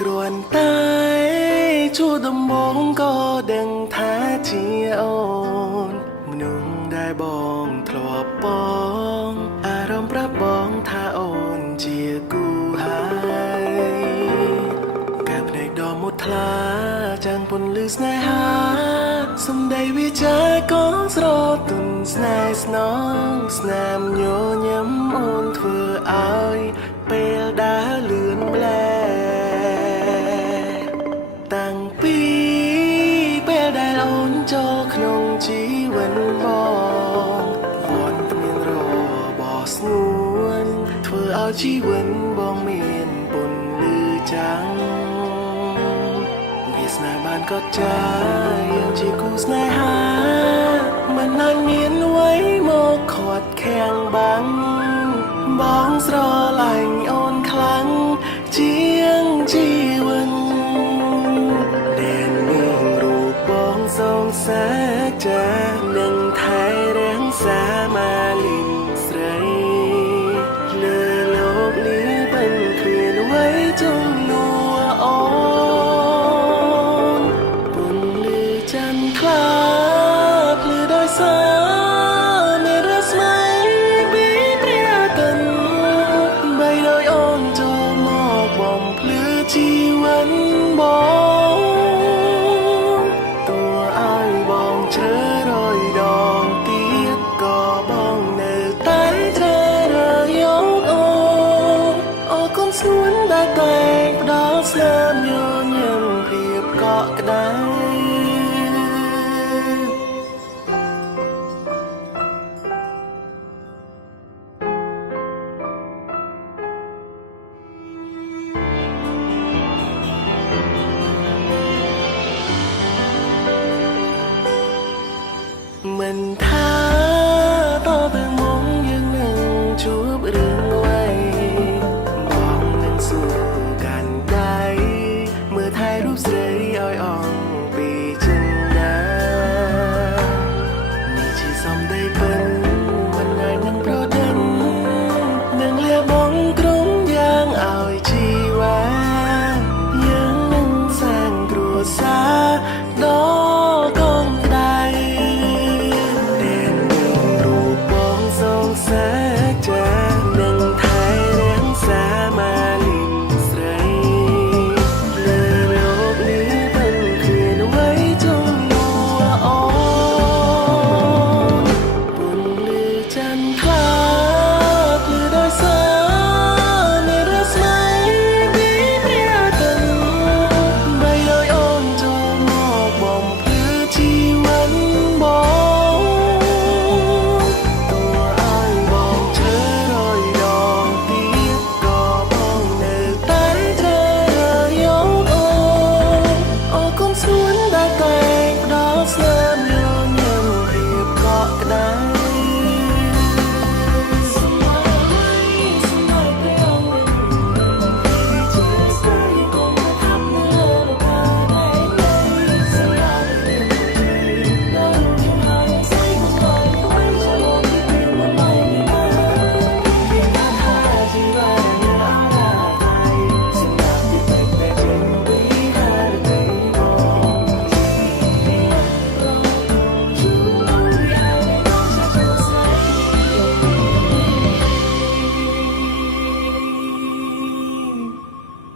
គ្រាន់តែជួបដំបងក៏ដឹងថាជាអូនមនុស្សដែលបងធ្លាប់បងអារម្មណ៍ប្រាប់បងថាអូនជាគូហើយកាភ្នែកដ៏មុតថ្លាចាំងពន្លឺស្នេហាសំដីវាចាក៏ស្រទន់ស្នេហ៍ស្នងស្នាមញញឹមអូនធ្វើឲ្យពេលដើរលឿនម្លែតាំងពីពេលដែលអូនចូលក្នុងជីវិតបងវត្តមានរបស់ស្ងួនធ្វើឲ្យជីវិតបងមានពន្លឺចាំងវាសនាបានកត់ចាយើងជាគូស្នេហាមិនអាចមានអ្វីមកខាត់ខាំងបាំងបងស្រឡាញ់អូនខ្លាំងជាងជីវិតដែលមានរូបបងសងសាចានឹងថែរាំងសាមាលីនស្រីលើលោកនេះមិនគ្មានអ្វីជំនួសអូនពន្លឺច័ន្ទថ្លាភ្លឺដោយសារមានរស្មីពីព្រះអាទិត្យបីដោយអូនចូលមកបំភ្លឺជីវិតបងទោះឲ្យបងជ្រើរយដងទៀតក៏បងនៅតែត្រូវយកអូនអរគុណស្នួនដែលតែងផ្ដល់ស្នាមញញឹមភាពកក់ក្ដៅមិនថា